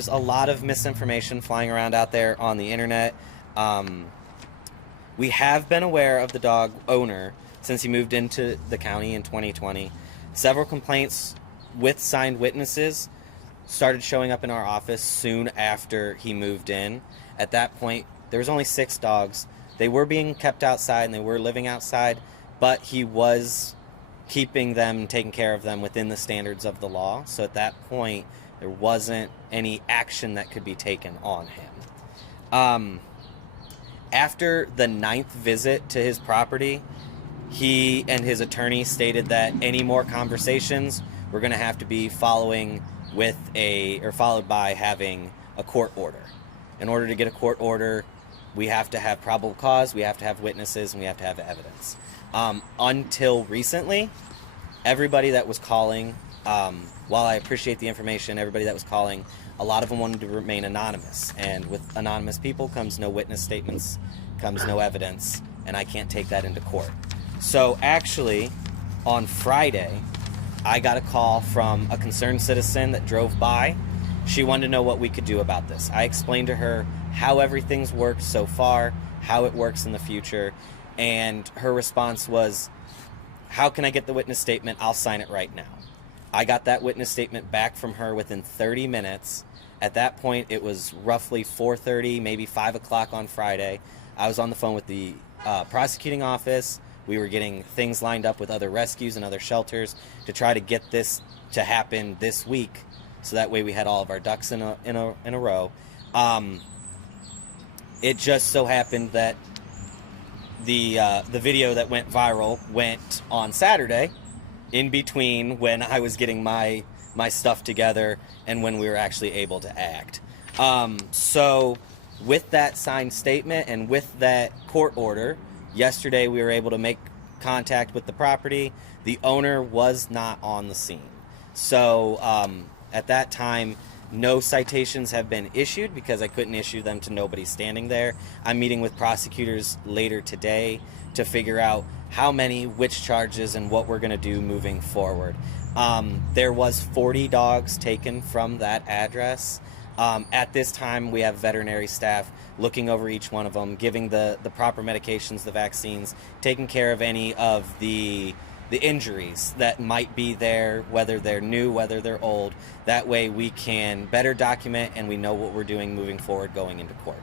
There's a lot of misinformation flying around out there on the internet. We have been aware of the dog owner since he moved into the county in 2020. Several complaints with signed witnesses started showing up in our office soon after he moved in. At that point, there was only 6 dogs. They were being kept outside and they were living outside, but he was keeping them, taking care of them within the standards of the law. So at that point, there wasn't any action that could be taken on him. After the 9th visit to his property, he and his attorney stated that any more conversations were going to have to be followed by having a court order. In order to get a court order, we have to have probable cause, we have to have witnesses, and we have to have evidence. Until recently, everybody that was calling, while I appreciate the information, everybody that was calling, a lot of them wanted to remain anonymous. And with anonymous people comes no witness statements, comes no evidence, and I can't take that into court. So actually, on Friday, I got a call from a concerned citizen that drove by. She wanted to know what we could do about this. I explained to her how everything's worked so far, how it works in the future, and her response was, how can I get the witness statement? I'll sign it right now. I got that witness statement back from her within 30 minutes. At that point, it was roughly 4:30, maybe 5 o'clock on Friday. I was on the phone with the prosecuting office. We were getting things lined up with other rescues and other shelters to try to get this to happen this week, so that way we had all of our ducks in a row. It just so happened that the video that went viral went on Saturday, in between when I was getting my stuff together and when we were actually able to act. So with that signed statement and with that court order, yesterday we were able to make contact with the property. The owner was not on the scene. So at that time, no citations have been issued because I couldn't issue them to nobody standing there. I'm meeting with prosecutors later today to figure out how many, which charges, and what we're going to do moving forward. There was 40 dogs taken from that address. At this time, we have veterinary staff looking over each one of them, giving the proper medications, the vaccines, taking care of any of the injuries that might be there, whether they're new, whether they're old. That way we can better document and we know what we're doing moving forward going into court.